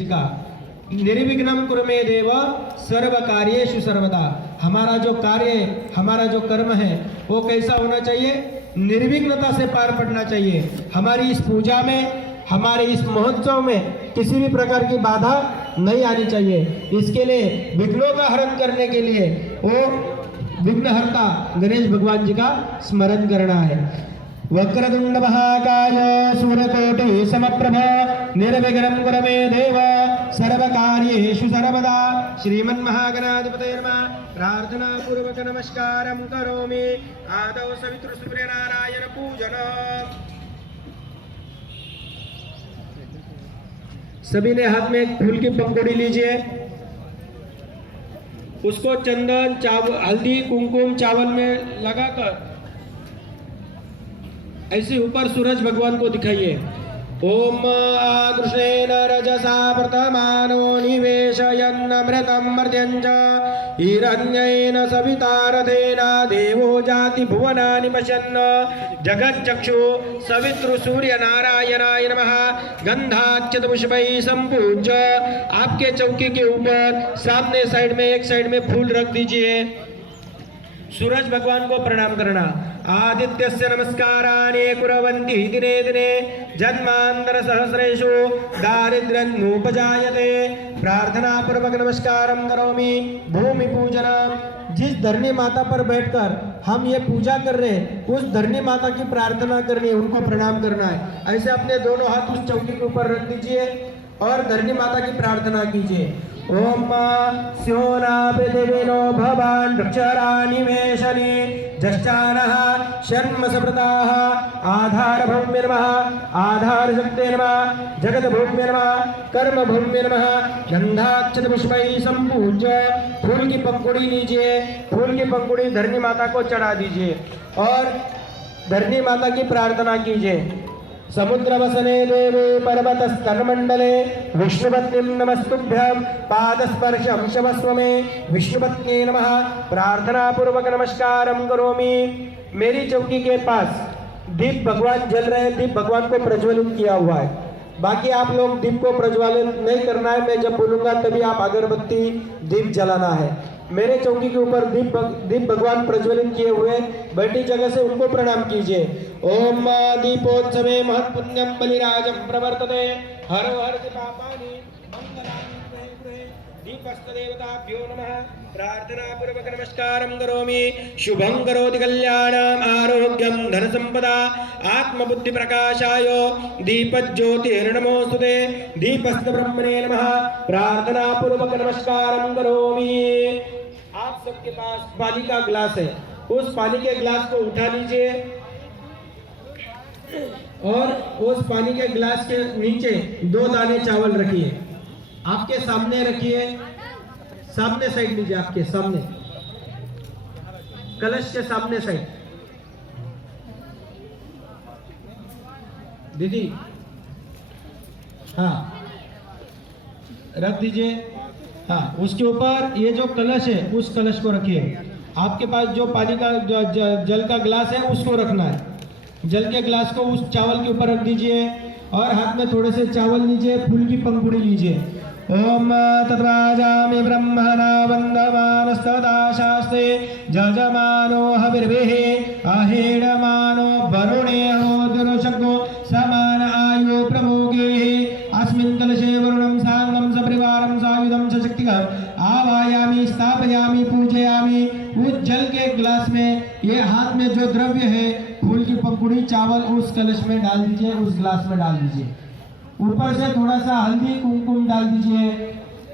जी का निर्विघ्नं कुरु मे देव सर्व कार्येषु सर्वदा। हमारा जो कार्य, हमारा जो कर्म है वो कैसा होना चाहिए? निर्विघ्नता से पार पड़ना चाहिए। हमारी इस पूजा में, हमारे इस महोत्सव में किसी भी प्रकार की बाधा नहीं आनी चाहिए। इसके लिए विघ्नों का हरण करने के लिए वो विघ्नहर्ता गणेश भगवान जी का स्मरण करना है। वक्रतुंड महाकाय सूर्यकोटि समप्रभ निर्विघ्नं कुरु मे देव सर्वकार्येषु सर्वदा। श्रीमन्महागणाधिपतये नमः। प्रार्थना पूर्वक नमस्कारं करोमि। आदौ सवितृ सूर्यनारायण पूजन। सभी ने हाथ में एक फूल की पंखुड़ी लीजिए, उसको चंदन, चावल, हल्दी, कुमकुम, चावल में लगाकर ऐसे ऊपर सूरज भगवान को दिखाइए। ओम आदृशेन रजसा प्रतमानो निवेशयन्नमृतं मर्त्यञ्च हिरण्येन सविता रथेन देवो जाति भुवनानि पश्यन् जगच्चक्षु सवितृ सूर्य नारायणाय नमः। गंधाक्षत पुष्पैः संपूज्य आपके चौकी के ऊपर सामने साइड में, एक साइड में फूल रख दीजिए। सूरज भगवान को प्रणाम करना। आदित्यस्य नमस्कारानि कुर्वन्ति दिने दिने जन्मांतर सहस्रेषु दारिद्र्यं नोपजायते। प्रार्थना पूर्वक नमस्कारं करोमि। भूमि पूजनम। जिस धरणी माता पर बैठकर हम ये पूजा कर रहे हैं, उस धरणी माता की प्रार्थना करनी है, उनको प्रणाम करना है। ऐसे अपने दोनों हाथ उस चौकी के ऊपर रख दीजिए और धरणी माता की प्रार्थना कीजिए। ओम स्योना पृथिवीनो भवान् वृक्षरानिमेशने जश्चानः शर्म सप्रताः आधार भूम्ये नमः। आधार शक्ते नमः। जगत भूम्ये नमः। कर्म भूम्ये नमः। गंधाक्षत पुष्पैः संपूज्य फूल की पंखुड़ी लीजिए। फूल की पंखुड़ी धरणी माता को चढ़ा दीजिए और धरणी माता की प्रार्थना कीजिए। समुद्रवसने देवे पर्वतस्तनमण्डले विष्णुपत्नीं नमस्तुभ्यं पादस्पर्शं शमस्व मे विष्णुपत्नी नमः। प्रार्थना पूर्वक नमस्कारं करोमि। मेरी चौकी के पास दीप भगवान जल रहे हैं, दीप भगवान को प्रज्वलित किया हुआ है। बाकी आप लोग दीप को प्रज्वलित नहीं करना है, मैं जब बोलूंगा तभी आप अगरबत्ती दीप जलाना है। मेरे चौकी के ऊपर दीप भगवान प्रज्वलित किए हुए बैठी जगह से उनको प्रणाम कीजिए। ओम दीपोत्सवे महत्पुण्यम बलिराजं प्रवर्तते हर हर पापानि मंगलानि दीपस्तदेवताभ्यो नमः। प्रार्थना पूर्वक नमस्कारं करोमि। शुभं करोति कल्याणं आरोग्यं धनसंपदा आत्मबुद्धि प्रकाशाय दीपज्योतिर्नमोस्तुते दीपस्त ब्रह्मणे नमः। प्रार्थना पूर्वक नमस्कारं करोमि। आप सबके पास पानी का ग्लास है, उस पानी के ग्लास को उठा लीजिए और उस पानी के ग्लास के नीचे 2 दाने चावल रखिए। आपके सामने रखिए, सामने साइड लीजिए, आपके सामने कलश के सामने साइड। दीदी हाँ रख दीजिए। हाँ, उसके ऊपर ये जो कलश है उस कलश को रखिए। आपके पास जो पानी का जल का ग्लास है उसको रखना है। जल के ग्लास को उस चावल के ऊपर रख दीजिए और हाथ में थोड़े से चावल लीजिए, फूल की पंखुड़ी लीजिए। ओम तत्राजामि ब्रह्मणा वन्दमानस्तदा शास्त्रे जजमानो हविर्भिः आहेणमानो वरुणेहोदुरुशको समान आयु प्रभोगे। अस्मिन् कलशे वरुणं साङ्गं सपरिवारं सायुधं सशक्तिकम् आवायामि स्थापयामि पूजयामि। उस जल के ग्लास में ये हाथ में जो द्रव्य है, फूल की पंखुड़ी, चावल, उस कलश में डाल दीजिए, उस ग्लास में डाल दीजिए। ऊपर से थोड़ा सा हल्दी कुमकुम डाल दीजिए।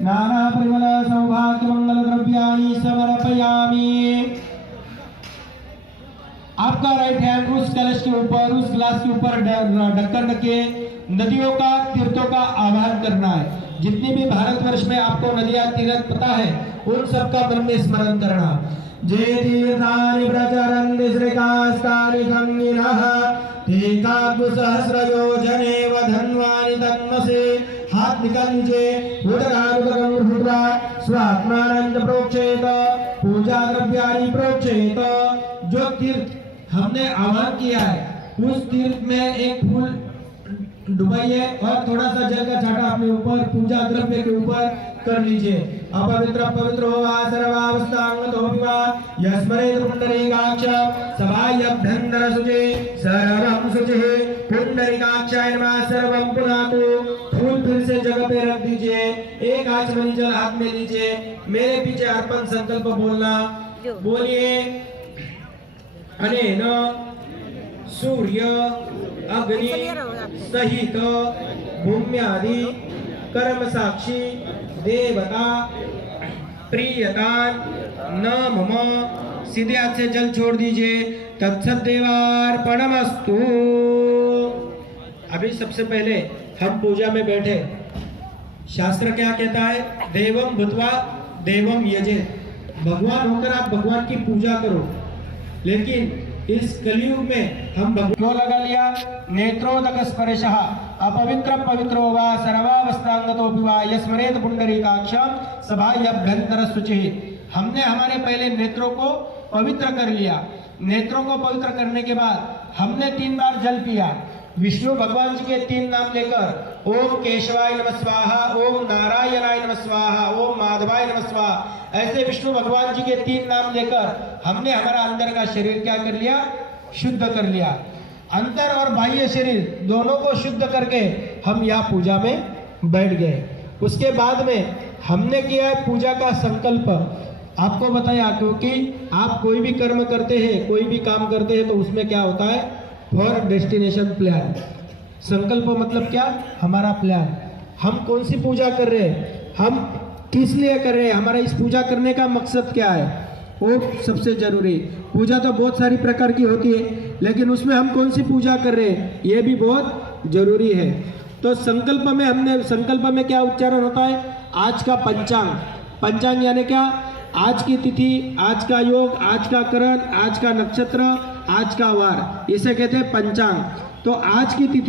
नाना परिमल सौभाग्य मंगल द्रव्याणि समर्पयामि। आपका राइट हैंड उस कलश के ऊपर, उस ग्लास के ऊपर ढक्कन रखे। नदियों का, तीर्थों का आह्वान करना है। जितनी भी भारतवर्ष में आपको नदियां, तीर्थ पता है, उन सबका मन में स्मरण करना। जे तीर्थानि प्रचरन्ति श्रीकास्तानि खंगिनः ते काकुसहस्रयोजने वधन्वानि तन्मसे। हाथ निकाल लीजिए, उदरानुगृह्णीत्वा स्वात्मानं प्रोक्षेत पूजा द्रव्याणि प्रोक्षेत। जो तीर्थ हमने आह्वान किया है उस तीर्थ में एक फूल डुबाइए और थोड़ा सा जल का छाटा अपने ऊपर पूजा द्रव्य के ऊपर कर लीजिए। अपवित्र पवित्रो वा सर्वावस्थांगतो विवा यस्मरेत पुंडरीकाक्ष सभायभ्यंतर शुचे सर्वं शुचिः पुंडरीकाक्षाय नमः सर्वं पुनातु। फूल फिर से जगह पे रख दीजिए, एक आचमनी जल हाथ में लीजिए, मेरे पीछे अर्पण संकल्प बोलना। बोलिए अनेन सूर्य अग्नि सहित भूम्यादि कर्म साक्षी देवता प्रियतान न मम। सीधे हाथ से जल छोड़ दीजिए। तत्सदेवार्पणमस्तु। अभी सबसे पहले हम पूजा में बैठे, शास्त्र क्या कहता है? देवम भूत्वा देवम यजे। भगवान होकर आप भगवान की पूजा करो, लेकिन इस कलयुग में हम क्यों लगा लिया? नेत्रोदक स्पर्शः अपवित्र पवित्रो वा सर्वावस्थांगतो वा यस्मरेत पुंडरीकाक्षं सभायभ्यंतर शुचिः। हमने हमारे पहले नेत्रों को पवित्र कर लिया। नेत्रों को पवित्र करने के बाद हमने 3 बार जल पिया। विष्णु भगवान जी के 3 नाम लेकर ओम केशवाय नमः स्वाहा, ओम नारायणाय नमः स्वाहा, ओम माधवाय नमः स्वाहा, ऐसे विष्णु भगवान जी के 3 नाम लेकर हमने हमारा अंदर का शरीर क्या कर लिया? शुद्ध कर लिया। अंतर और बाह्य शरीर दोनों को शुद्ध करके हम यहाँ पूजा में बैठ गए। उसके बाद में हमने किया पूजा का संकल्प। आपको बताया, क्योंकि आप कोई भी कर्म करते हैं, कोई भी काम करते हैं, तो उसमें क्या होता है? For destination plan. संकल्प मतलब क्या? हमारा प्लान। हम कौन सी पूजा कर रहे हैं, हम किस लिए कर रहे हैं, हमारा इस पूजा करने का मकसद क्या है, वो सबसे जरूरी। पूजा तो बहुत सारी प्रकार की होती है, लेकिन उसमें हम कौन सी पूजा कर रहे हैं ये भी बहुत जरूरी है। तो संकल्प में हमने, संकल्प में क्या उच्चारण होता है? आज का पंचांग। पंचांग यानी क्या? आज की तिथि, आज का योग, आज का करण, आज का नक्षत्र, आज का वार, इसे कहते हैं पंचांग। तो आज की तिथि